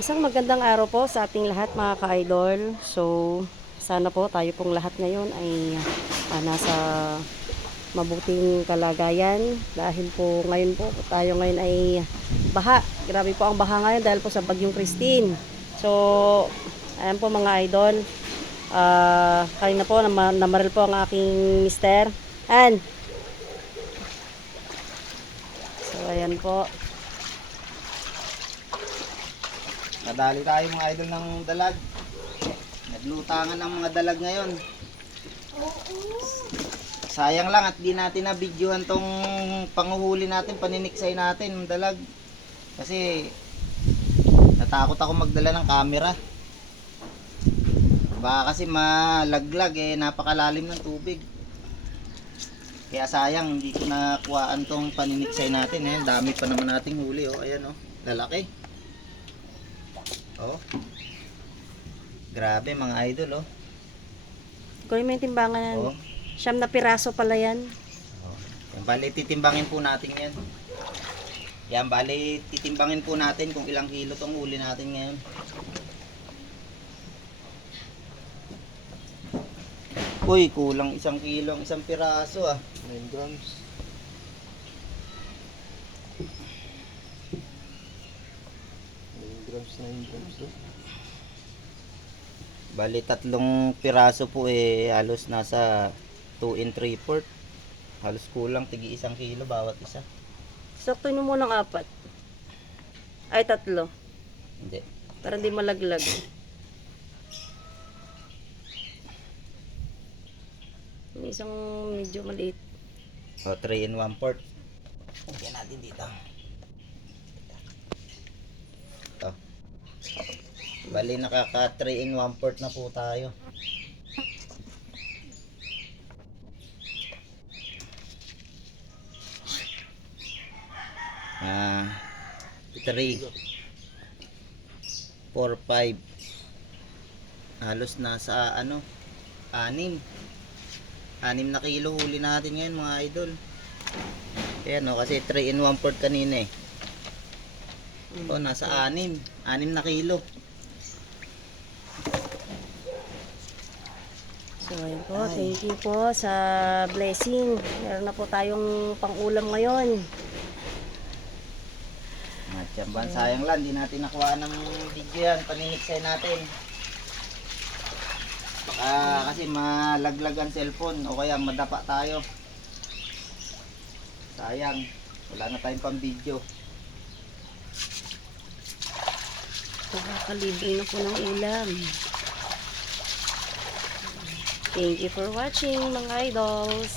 Isang magandang araw po sa ating lahat mga ka-idol. So, sana po tayo pong lahat ngayon ay nasa mabuting kalagayan. Dahil po ngayon po tayo ngayon ay baha. Grabe po ang baha ngayon dahil po sa Bagyong Christine. So, ayan po mga idol. Kanina po namaril po ang aking mister. So, ayan po. Nadali tayo mga idol ng dalag. Naglutangan ng mga dalag ngayon. Sayang lang at di natin na videohan tong panguhuli natin, paniniksay natin ng dalag. Kasi natakot ako magdala ng camera. Baka kasi malaglag napakalalim ng tubig. Kaya sayang hindi ko nakuhaan tong paniniksay natin. Dami pa naman nating huli Ayan lalaki. Grabe mga idol Kunin mo yung timbangan. Siyam na piraso pala yan. Yan, bali titimbangin po natin yan. Yan, bali titimbangin po natin kung ilang kilo tong huli natin ngayon. Uy, kulang 1 kilo, 1 piraso 9 grams. Bali 3 piraso po halos nasa 2 and 3/4. Halos kulang tigi 1 kilo bawat isa. Sakto nyo muna ng 4. Ay, 3. Hindi. Para hindi malaglag. Yung isang medyo maliit. 3 and 1/4. Lagyan natin dito. Bali nakaka 3 and 1/4 na po tayo. Ah, 3 4 5 halos nasa 6 na kilo huli natin ngayon mga idol. Ayan kasi 3 and 1/4 kanina nasa 6 na kilo. So, ayun po. Thank you po sa blessing. Meron na po tayong pang-ulam ngayon. Matsamban, sayang lang, di natin nakuha ng video yan, paniniksay natin. Baka kasi malaglag ang cellphone o kaya madapa tayo. Sayang, wala na tayong pang video. Nakakalibre na po ng ulam. Thank you for watching mga idols.